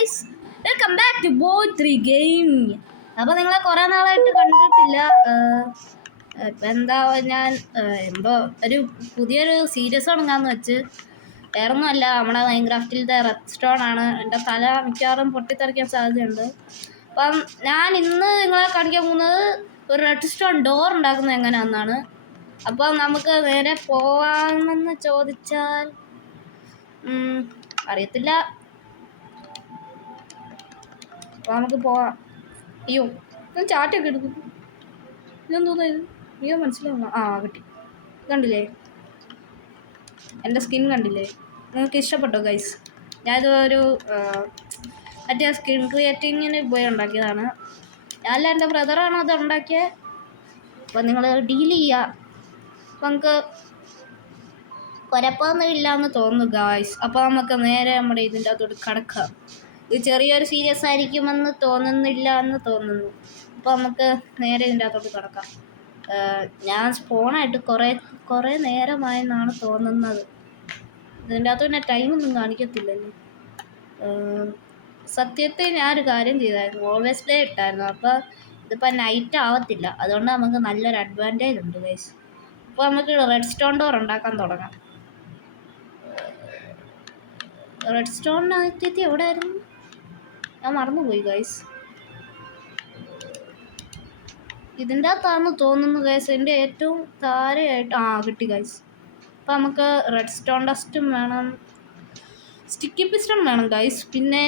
Guys, welcome back to boy 3 gaming. അപ്പോൾ നിങ്ങളെ കുറേ നാളായിട്ട് കണ്ടിട്ടില്ല. ഇപ്പം എന്താ ഞാൻ എന്തോ ഒരു പുതിയൊരു സീരീസ് തുടങ്ങാമെന്ന് വെച്ച്. വേറൊന്നുമല്ല, നമ്മുടെ മൈൻക്രാഫ്റ്റിലത്തെ റെഡ് സ്റ്റോൺ ആണ്. എൻ്റെ തല മിക്കവാറും പൊട്ടിത്തെറിക്കാൻ സാധ്യതയുണ്ട്. അപ്പം ഞാൻ ഇന്ന് നിങ്ങളെ കാണിക്കാൻ പോകുന്നത് ഒരു റെഡ് സ്റ്റോൺ ഡോർ ഉണ്ടാക്കുന്നത് എങ്ങനെയാണെന്നാണ്. അപ്പം നമുക്ക് നേരെ പോവാമെന്ന് ചോദിച്ചാൽ അറിയത്തില്ല. അപ്പോൾ നമുക്ക് പോവാം. അയ്യോ, ഞാൻ ചാറ്റൊക്കെ എടുക്കും. ഇതെന്തോന്നു അയ്യോ മനസ്സിലാവുന്നു. കിട്ടി. കണ്ടില്ലേ, എൻ്റെ സ്കിൻ കണ്ടില്ലേ? നിങ്ങൾക്ക് ഇഷ്ടപ്പെട്ടോ ഗൈസ്? ഞാനിത് ഒരു മറ്റേ സ്കിൻ ക്രിയേറ്റിങ്ങിന് പോയി ഉണ്ടാക്കിയതാണ്. ഞാനല്ല, എൻ്റെ ബ്രദറാണ് അത് ഉണ്ടാക്കിയത്. അപ്പോൾ നിങ്ങൾ ഡീൽ ചെയ്യുക. അപ്പം നമുക്ക് കുഴപ്പമൊന്നും ഇല്ലയെന്ന് തോന്നുന്നു ഗായ്സ്. അപ്പോൾ നമുക്ക് നേരെ നമ്മുടെ ഇതിൻ്റെ അകത്തോട്ട് കടക്കാം. ഇത് ചെറിയൊരു സീരിയസ് ആയിരിക്കുമെന്ന് തോന്നുന്നില്ല എന്ന് തോന്നുന്നു. അപ്പോൾ നമുക്ക് നേരെ ഇതിൻ്റെ അകത്തോട്ട് കിടക്കാം. ഞാൻ സ്പോണായിട്ട് കുറേ നേരമായെന്നാണ് തോന്നുന്നത്. ഇതിൻ്റെ അകത്ത് പിന്നെ ടൈമൊന്നും കാണിക്കത്തില്ലല്ലോ. സത്യത്തിൽ ഞാനൊരു കാര്യം ചെയ്തായിരുന്നു, ഓൾവേസ് ഡേ ഇട്ടായിരുന്നു. അപ്പോൾ ഇതിപ്പോൾ നൈറ്റ് ആവത്തില്ല. അതുകൊണ്ട് നമുക്ക് നല്ലൊരു അഡ്വാൻറ്റേജ് ഉണ്ട് ഗൈസ്. അപ്പോൾ നമുക്ക് റെഡ് സ്റ്റോൺ ഡോർ ഉണ്ടാക്കാൻ തുടങ്ങാം. റെഡ് സ്റ്റോണിനകത്തേക്ക് എവിടെയായിരുന്നു? ഞാൻ മറന്നുപോയി ഗൈസ്. ഇതിൻ്റെ അകത്താണെന്ന് തോന്നുന്നു ഗൈസ്. എൻ്റെ ഏറ്റവും താരയായിട്ട് കിട്ടി ഗൈസ്. അപ്പോൾ നമുക്ക് റെഡ് സ്റ്റോൺ ഡസ്റ്റും വേണം, സ്റ്റിക്കി പിസ്റ്റൺ വേണം ഗൈസ്. പിന്നെ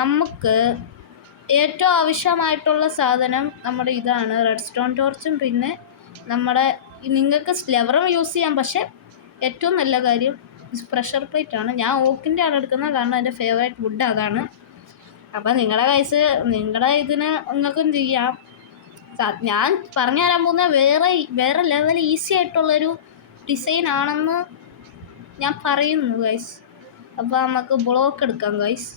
നമുക്ക് ഏറ്റവും ആവശ്യമായിട്ടുള്ള സാധനം നമ്മുടെ ഇതാണ്, റെഡ് സ്റ്റോൺ ടോർച്ചും. പിന്നെ നമ്മുടെ നിങ്ങൾക്ക് സ്ലെവറും യൂസ് ചെയ്യാം. പക്ഷേ ഏറ്റവും നല്ല കാര്യം പ്രഷർ പ്ലേറ്റ് ആണ്. ഞാൻ ഓക്കിൻ്റെ ആണ് എടുക്കുന്നത്, കാരണം എൻ്റെ ഫേവറേറ്റ് വുഡ് അതാണ്. അപ്പം നിങ്ങളുടെ കൈസ് നിങ്ങളുടെ ഇതിന് നിങ്ങൾക്കും ചെയ്യാം. ഞാൻ പറഞ്ഞു തരാൻ പോകുന്ന വേറെ ലെവൽ ഈസി ആയിട്ടുള്ളൊരു ഡിസൈൻ ആണെന്ന് ഞാൻ പറയുന്നു ഗൈസ്. അപ്പോൾ നമുക്ക് ബ്ലോക്ക് എടുക്കാം ഗൈസ്.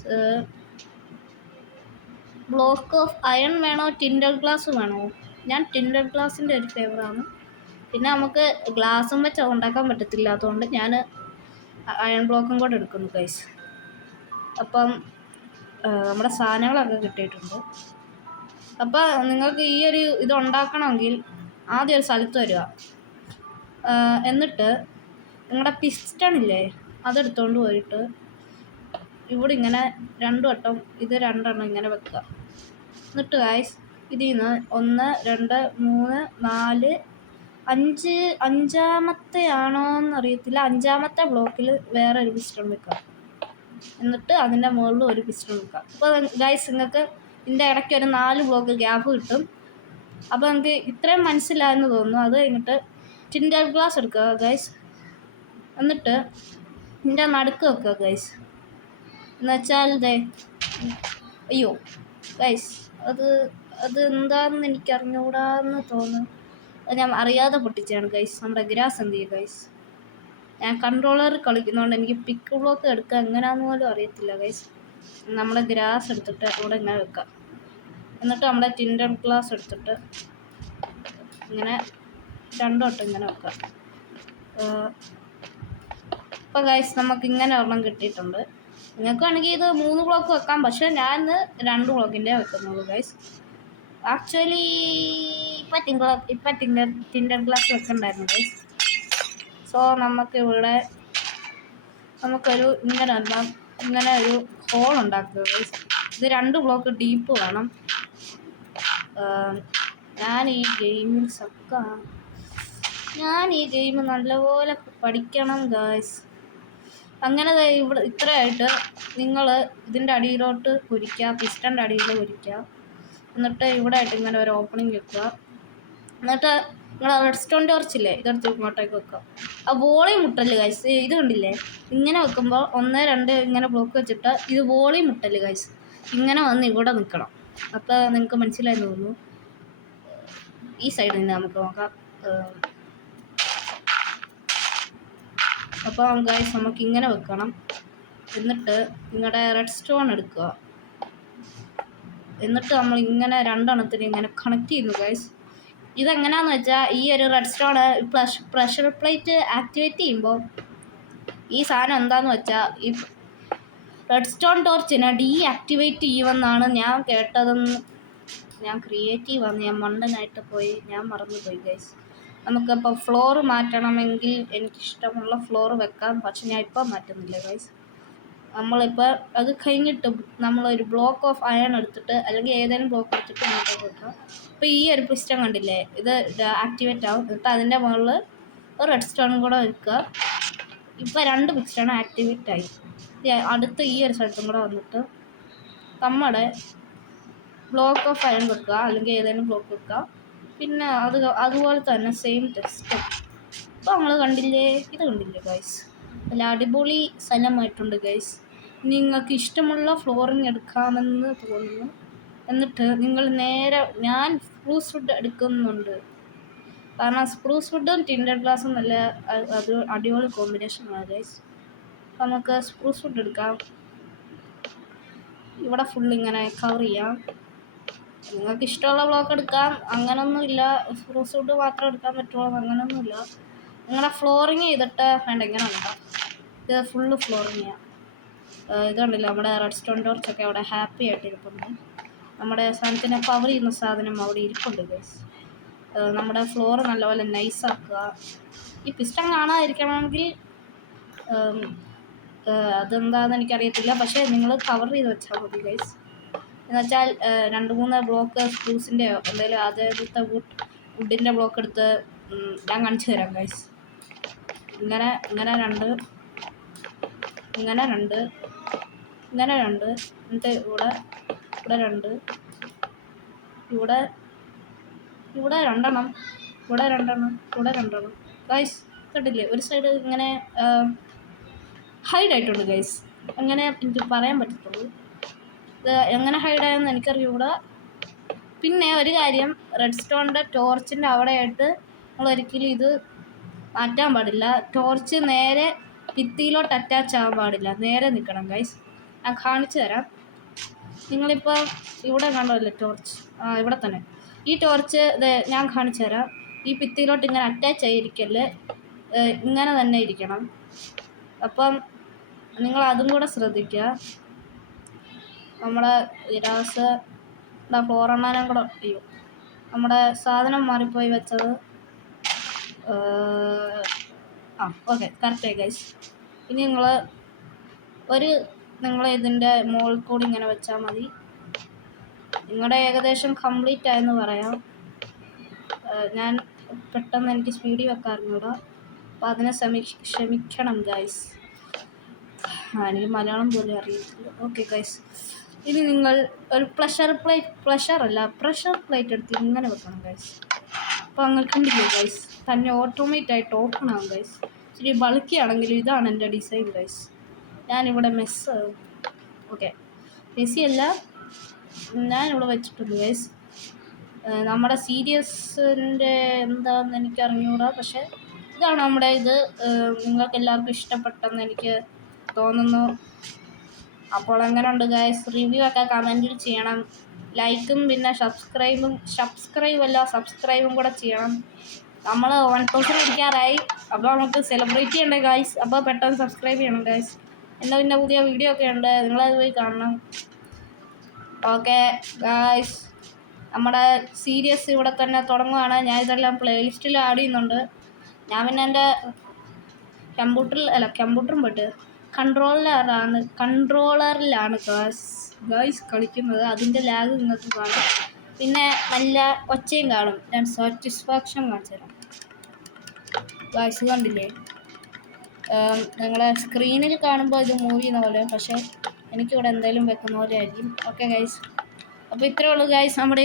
ബ്ലോക്ക് ഓഫ് അയൺ വേണോ ടിൻഡർ ഗ്ലാസ് വേണോ? ഞാൻ ടിൻഡർ ഗ്ലാസിൻ്റെ ഒരു ഫേവറാണ്. പിന്നെ നമുക്ക് ഗ്ലാസും വെച്ച് ഉണ്ടാക്കാൻ പറ്റത്തില്ലാത്തതുകൊണ്ട് ഞാൻ അയൺ ബ്ലോക്കും കൂടെ എടുക്കുന്നു ഗൈസ്. അപ്പം നമ്മുടെ സാധനങ്ങളൊക്കെ കിട്ടിയിട്ടുണ്ട്. അപ്പോൾ നിങ്ങൾക്ക് ഈ ഒരു ഇത് ഉണ്ടാക്കണമെങ്കിൽ ആദ്യം ഒരു സ്ഥലത്ത് വരിക. എന്നിട്ട് നിങ്ങളുടെ പിസ്റ്റണില്ലേ, അതെടുത്തുകൊണ്ട് പോയിട്ട് ഇവിടെ ഇങ്ങനെ 2 വട്ടം ഇത് 2 എണ്ണം ഇങ്ങനെ വെക്കുക. എന്നിട്ട് ഗൈസ് ഇതിൽ നിന്ന് 1 2 3 4 5 അഞ്ചാമത്തെ ആണോയെന്നറിയത്തില്ല, 5ാമത്തെ ബ്ലോക്കിൽ വേറെ ഒരു പിസ്റ്റൺ വെക്കുക. എന്നിട്ട് അതിൻ്റെ മുകളിൽ ഒരു പിസ്റ്റൺ വെക്കുക. അപ്പോൾ ഗൈസ് നിങ്ങൾക്ക് ഇതിൻ്റെ ഇടയ്ക്ക് ഒരു 4 ബ്ലോക്ക് ഗ്യാപ്പ് കിട്ടും. അപ്പോൾ നമുക്ക് ഇത്രയും മനസ്സിലായെന്ന് തോന്നുന്നു. അത് കഴിഞ്ഞിട്ട് ടിൻഡർ ഗ്ലാസ് എടുക്കുക ഗൈസ്. എന്നിട്ട് ഇതിൻ്റെ നടുക്ക് വെക്കുക ഗൈസ്. എന്നുവെച്ചാൽ അയ്യോ ഗൈസ്, അത് എന്താണെന്ന് എനിക്ക് അറിഞ്ഞുകൂടാന്ന് തോന്നുന്നു. അത് ഞാൻ അറിയാതെ പൊട്ടിച്ചാണ് ഗൈസ്. നമ്മുടെ ഗ്രാസ് എന്ത് ചെയ്യും ഗൈസ്? ഞാൻ കൺട്രോളർ കളിക്കുന്നതുകൊണ്ട് എനിക്ക് പിക്ക് ബ്ലോക്ക് എടുക്കുക എങ്ങനെയാണെന്ന് പോലും അറിയത്തില്ല ഗൈസ്. നമ്മുടെ ഗ്രാസ് എടുത്തിട്ട് ഇവിടെ ഇങ്ങനെ വെക്കാം. എന്നിട്ട് നമ്മുടെ ടിൻഡർ ഗ്ലാസ് എടുത്തിട്ട് ഇങ്ങനെ 2 വട്ടം ഇങ്ങനെ വെക്കാം. അപ്പോൾ ഗൈസ് നമുക്ക് ഇങ്ങനെ ഒരെണ്ണം കിട്ടിയിട്ടുണ്ട്. നിങ്ങൾക്ക് വേണമെങ്കിൽ ഇത് 3 ബ്ലോക്ക് വെക്കാം, പക്ഷേ ഞാൻ 2 ബ്ലോക്കിൻ്റെ വെക്കുന്നുള്ളൂ ഗൈസ്. ആക്ച്വലി ഇപ്പം ടിൻഡർ ഗ്ലാസ് വെക്കണ്ടായിരുന്നു ഗൈസ്. സോ നമുക്കൊരു ഇങ്ങനെ ഒരു ഹോൾ ഉണ്ടാക്കുക ഗൈസ്. ഇത് 2 ബ്ലോക്ക് ഡീപ്പ് വേണം. ഞാൻ ഈ ഗെയിം നല്ലപോലെ പഠിക്കണം ഗൈസ്. അങ്ങനെ ഇവിടെ ഇത്രയായിട്ട് നിങ്ങൾ ഇതിൻ്റെ അടിയിലോട്ട് കുരിക്കുക, പിസ്റ്റൻ്റെ അടിയിൽ കുരിക്കുക. എന്നിട്ട് ഇവിടെ ആയിട്ട് ഇങ്ങനെ ഒരു ഓപ്പണിങ് വെക്കുക. എന്നിട്ട് നിങ്ങൾ റെഡ് സ്റ്റോൺ ടോർച്ചില്ലേ, ഇതെടുത്ത് ഇങ്ങോട്ടേക്ക് വെക്കുക. ആ വോളി മുട്ടല് ഗൈസ്, ഇത് കണ്ടില്ലേ? ഇങ്ങനെ വെക്കുമ്പോൾ 1 2 ഇങ്ങനെ ബ്ലോക്ക് വെച്ചിട്ട് ഇത് വോളി മുട്ടല് ഗൈസ്. ഇങ്ങനെ വന്ന് ഇവിടെ നിൽക്കണം. അപ്പോൾ നിങ്ങൾക്ക് മനസ്സിലായി തോന്നുന്നു. ഈ സൈഡിൽ നിന്ന് നമുക്ക് നോക്കാം. അപ്പോൾ ഗൈസ് നമുക്ക് ഇങ്ങനെ വെക്കണം. എന്നിട്ട് നിങ്ങളുടെ റെഡ് സ്റ്റോൺ എടുക്കുക. എന്നിട്ട് നമ്മൾ ഇങ്ങനെ 2 എണ്ണത്തിന് ഇങ്ങനെ കണക്ട് ചെയ്യുന്നു ഗൈസ്. ഇതെങ്ങനെയാണെന്ന് വെച്ചാൽ ഈ ഒരു red stone pressure plate activate ചെയ്യുമ്പോൾ ഈ സാധനം എന്താണെന്ന് വെച്ചാൽ റെഡ് സ്റ്റോൺ ടോർച്ചിനെ ഡീആക്ടിവേറ്റ് ചെയ്യുമെന്നാണ് ഞാൻ കേട്ടതെന്ന്. ഞാൻ ക്രിയേറ്റീവാണ്, ഞാൻ മണ്ടനായിട്ട് പോയി, ഞാൻ മറന്നുപോയി ഗൈസ്. നമുക്കിപ്പോൾ ഫ്ലോർ മാറ്റണമെങ്കിൽ എനിക്കിഷ്ടമുള്ള ഫ്ലോർ വെക്കാം, പക്ഷെ ഞാൻ ഇപ്പോൾ മാറ്റുന്നില്ല ഗൈസ്. നമ്മളിപ്പോൾ അത് കഴിഞ്ഞിട്ട് നമ്മളൊരു ബ്ലോക്ക് ഓഫ് അയൺ എടുത്തിട്ട് അല്ലെങ്കിൽ ഏതെങ്കിലും ബ്ലോക്ക് എടുത്തിട്ട് ഇങ്ങോട്ടേക്ക് വെക്കുക. ഇപ്പോൾ ഈ ഒരു പിസ്റ്റൺ കണ്ടില്ലേ, ഇത് ആക്ടിവേറ്റ് ആവും. എന്നിട്ട് അതിൻ്റെ മുകളിൽ ഒരു റെഡ് സ്റ്റോണും കൂടെ വെക്കുക. ഇപ്പോൾ 2 പിസ്റ്റൺ ആക്ടിവേറ്റ് ആയി. അടുത്ത് ഈ ഒരു സ്ഥലത്തും കൂടെ വന്നിട്ട് നമ്മുടെ ബ്ലോക്ക് ഓഫ് അയൺ വെക്കുക, അല്ലെങ്കിൽ ഏതെങ്കിലും ബ്ലോക്ക് വെക്കുക. പിന്നെ അതുപോലെ തന്നെ സെയിം ടെസ്റ്റ്. ഇപ്പോൾ നമ്മൾ കണ്ടില്ലേ, ഇത് കണ്ടില്ലേ ഗൈസ്, നല്ല അടിപൊളി സ്ഥലമായിട്ടുണ്ട് ഗൈസ്. നിങ്ങൾക്ക് ഇഷ്ടമുള്ള ഫ്ലോറിങ് എടുക്കാമെന്ന് തോന്നുന്നു. എന്നിട്ട് നിങ്ങൾ നേരെ, ഞാൻ സ്പ്രൂസ് വുഡ് എടുക്കുന്നുണ്ട്, കാരണം സ്പ്രൂസ് വുഡും ടിൻഡർ ഗ്ലാസും നല്ല അത് അടിപൊളി കോമ്പിനേഷനാണ് ഗൈസ്. നമുക്ക് സ്പ്രൂസ് വുഡ് എടുക്കാം. ഇവിടെ ഫുൾ ഇങ്ങനെ കവർ ചെയ്യാം. നിങ്ങൾക്ക് ഇഷ്ടമുള്ള ബ്ലോക്ക് എടുക്കാം, അങ്ങനൊന്നുമില്ല. സ്പ്രൂസ് വുഡ് മാത്രം എടുക്കാൻ പറ്റുള്ളൂ അങ്ങനൊന്നുമില്ല. നിങ്ങളുടെ ഫ്ലോറിങ് ചെയ്തിട്ട് വേണ്ട, ഇങ്ങനെ ഉണ്ടാവും. ഇത് ഫുള്ള് ഫ്ലോറിങ് ചെയ്യാം. ഇത് കണ്ടില്ല, നമ്മുടെ റെഡ് സ്റ്റോൺ ടോർച്ചൊക്കെ അവിടെ ഹാപ്പി ആയിട്ട് ഇരിപ്പുണ്ട്. നമ്മുടെ സാധനത്തിനെ പവർ ചെയ്യുന്ന സാധനം അവിടെ ഇരിപ്പുണ്ട് ഗൈസ്. നമ്മുടെ ഫ്ലോർ നല്ലപോലെ നൈസാക്കുക. ഈ പിസ്റ്റൺ കാണാതിരിക്കണമെങ്കിൽ അതെന്താണെന്ന് എനിക്കറിയത്തില്ല, പക്ഷേ നിങ്ങൾ കവർ ചെയ്ത് വെച്ചാൽ മതി ഗൈസ്. എന്നുവെച്ചാൽ 2-3 ബ്ലോക്ക് സ്ക്രൂസിൻ്റെയോ എന്തെങ്കിലും അതേപോലത്തെ വുഡിൻ്റെ ബ്ലോക്ക് എടുത്ത് ഞാൻ കാണിച്ചു തരാം ഗൈസ്. ഇങ്ങനെ 2, ഇങ്ങനെ 2, ഇങ്ങനെ 2, എന്നിട്ട് ഇവിടെ 2, ഇവിടെ 2 ഇവിടെ 2 ഗൈസ്. കണ്ടില്ലേ, ഒരു സൈഡ് ഇങ്ങനെ ഹൈഡ് ആയിട്ടുണ്ട് ഗൈസ്. അങ്ങനെ എനിക്ക് പറയാൻ പറ്റത്തുള്ളൂ. ഇത് എങ്ങനെ ഹൈഡായെന്ന് എനിക്കറിയൂടാ. പിന്നെ ഒരു കാര്യം, റെഡ് സ്റ്റോണിൻ്റെ ടോർച്ചിൻ്റെ അവിടെയായിട്ട് നമ്മളൊരിക്കലും ഇത് മാറ്റാൻ പാടില്ല. ടോർച്ച് നേരെ ഭിത്തിയിലോട്ട് അറ്റാച്ച് ആകാൻ പാടില്ല, നേരെ നിൽക്കണം ഗൈസ്. ഞാൻ കാണിച്ചു തരാം. നിങ്ങളിപ്പോൾ ഇവിടെ കണ്ടല്ലോ ടോർച്ച്, ഇവിടെ തന്നെ ഈ ടോർച്ച് ഞാൻ കാണിച്ചു തരാം. ഈ ഭിത്തിയിലോട്ട് ഇങ്ങനെ അറ്റാച്ച് ആയിരിക്കല്ലേ, ഇങ്ങനെ തന്നെ ഇരിക്കണം. അപ്പം നിങ്ങൾ അതും കൂടെ ശ്രദ്ധിക്കുക. നമ്മുടെ ഗ്രാസ് ഫ്ലോറെണ്ണാനും കൂടെ ചെയ്യും. നമ്മുടെ സാധനം മാറിപ്പോയി വെച്ചത്. ഓക്കെ, കറക്റ്റായി ഗൈസ്. ഇനി നിങ്ങൾ ഇതിൻ്റെ മുകളിൽ കൂടി ഇങ്ങനെ വെച്ചാൽ മതി. നിങ്ങളുടെ ഏകദേശം കംപ്ലീറ്റ് ആയെന്ന് പറയാം. ഞാൻ പെട്ടെന്ന് എനിക്ക് സ്പീഡിൽ വെക്കാറുണ്ട്, അപ്പോൾ അതിനെ ക്ഷമിക്കണം ഗൈസ്. എനിക്ക് മലയാളം പോലും അറിയത്തില്ല. ഓക്കെ ഗൈസ്, ഇനി നിങ്ങൾ ഒരു പ്രഷർ പ്ലേറ്റ് എടുത്ത് ഇങ്ങനെ വെക്കണം ഗൈസ്. അപ്പോൾ അങ്ങനെ കണ്ടില്ലേ ഗൈസ്, തന്നെ ഓട്ടോമാറ്റിക്കായിട്ട് ഓപ്പൺ ആകും ഗൈസ്. ഇച്ചിരി ബൾക്കിയാണെങ്കിൽ ഇതാണ് എൻ്റെ ഡിസൈൻ ഗൈസ്. ഞാനിവിടെ ഓക്കെ മെസ്സിയല്ല, ഞാനിവിടെ വെച്ചിട്ടുണ്ട് ഗൈസ്. നമ്മുടെ സീരിയസിൻ്റെ എന്താണെന്ന് എനിക്ക് അറിഞ്ഞൂടാ, പക്ഷേ ഇതാണ് നമ്മുടെ ഇത്. നിങ്ങൾക്ക് എല്ലാവർക്കും ഇഷ്ടപ്പെട്ടെന്ന് എനിക്ക് തോന്നുന്നു. അപ്പോൾ എങ്ങനെയുണ്ട് ഗൈസ്, റിവ്യൂ ഒക്കെ കമൻറ്റിൽ ചെയ്യണം. ലൈക്കും പിന്നെ സബ്സ്ക്രൈബും കൂടെ ചെയ്യണം. നമ്മൾ 1000 അടിക്കാറായി, അപ്പോൾ നമുക്ക് സെലിബ്രേറ്റ് ചെയ്യണ്ടേ ഗൈസ്. അപ്പോൾ പെട്ടെന്ന് സബ്സ്ക്രൈബ് ചെയ്യണം ഗൈസ്. പിന്നെ പുതിയ വീഡിയോ ഒക്കെ ഉണ്ട്, നിങ്ങളത് പോയി കാണണം. ഓക്കെ ഗൈസ്, നമ്മുടെ സീരീസ് ഇവിടെ തന്നെ തുടങ്ങുകയാണ്. ഞാൻ ഇതെല്ലാം പ്ലേലിസ്റ്റിൽ ആഡ് ചെയ്യുന്നുണ്ട്. ഞാൻ പിന്നെ എൻ്റെ കമ്പ്യൂട്ടറും പോയിട്ട് കൺട്രോളറിലാണ് ഗൈസ് കളിക്കുന്നത്. അതിൻ്റെ ലാഗ് നിങ്ങൾക്ക് കാണും, പിന്നെ നല്ല ഒച്ചയും കാണും. ഞാൻ സാറ്റിസ്ഫാക്ഷൻ കാണിച്ചു തരാം ഗൈസ്. കണ്ടില്ലേ, നിങ്ങളെ സ്ക്രീനിൽ കാണുമ്പോൾ ഇത് മൂവ് ചെയ്യുന്ന പോലെ, പക്ഷേ എനിക്കിവിടെ എന്തെങ്കിലും വെക്കുന്ന പോലെ ആയിരിക്കും. ഓക്കെ ഗൈസ്, അപ്പോൾ ഇത്രയേ ഉള്ളൂ ഗൈസ്. നമ്മുടെ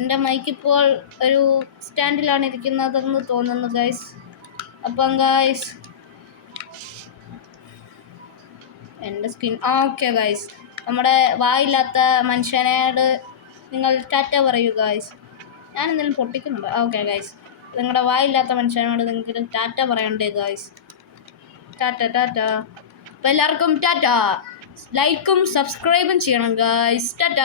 എൻ്റെ മൈക്കിപ്പോൾ ഒരു സ്റ്റാൻഡിലാണ് ഇരിക്കുന്നതെന്ന് തോന്നുന്നു ഗൈസ്. അപ്പം ഗൈസ് എൻ്റെ സ്ക്രീൻ ഓക്കെ ഗൈസ്. നമ്മുടെ വായില്ലാത്ത മനുഷ്യനോട് നിങ്ങൾ ടാറ്റ പറയൂ ഗൈസ്. ഞാൻ എന്തെങ്കിലും പൊട്ടിക്കുന്നുണ്ടോ? ഓക്കെ ഗൈസ്, നിങ്ങളുടെ വായില്ലാത്ത മനുഷ്യനോട് നിങ്ങൾക്ക് ടാറ്റ പറയണ്ടേ ഗൈസ്. ടാറ്റ. അപ്പോൾ എല്ലാവർക്കും ടാറ്റ. ലൈക്കും സബ്സ്ക്രൈബും ചെയ്യണം ഗൈസ്. ടാറ്റ.